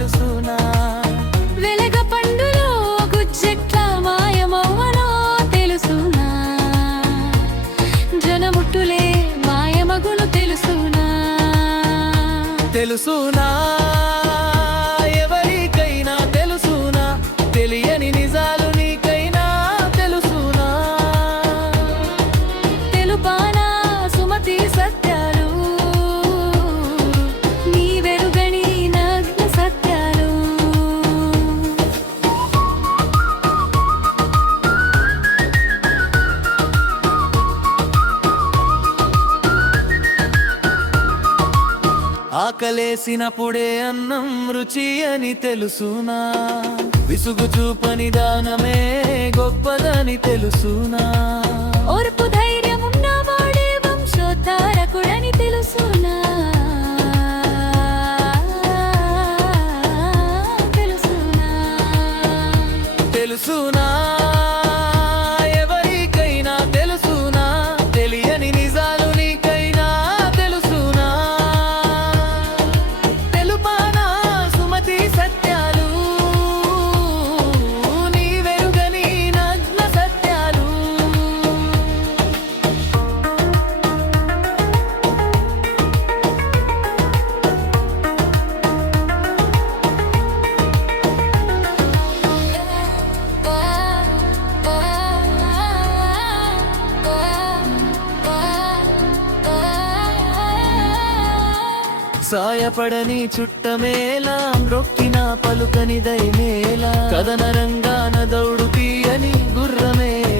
తెలుసునా? వెలగ పండులో గుజ్జెట్ల మాయమవ్వనో తెలుసునా? జనముట్టులే మాయమగును తెలుసునా? తెలుసునా? ఎవరికైనా తెలుసునా? తెలియని నిజాలు నీకైనా తెలుసునా? తెలుపానా సుమతి సత్యాలు, నీ వెరుగని నగ్న సత్యాలు. ఆకలేసినప్పుడే అన్నం రుచి అని తెలుసునా? విసుగు చూపని దానమే గొప్పదని తెలుసునా? ఓర్పు ధైర్యమున్న వాడే వంశోద్ధారకుడని తెలుసునా? తెలుసునా? తెలుసునా? ఎవరికైనా తెలుసునా? తెలియని నిజాలు నీకైనా తెలుసునా? తెలుపానా సుమతి సత్యాలు, నీ వెరుగని నగ్న సత్యాలు. సాయపడని చుట్టమేలా, మ్రొక్కిన పలుకని దైమేలా, కథన రంగాన దౌడు తీయని గుర్రమేలా.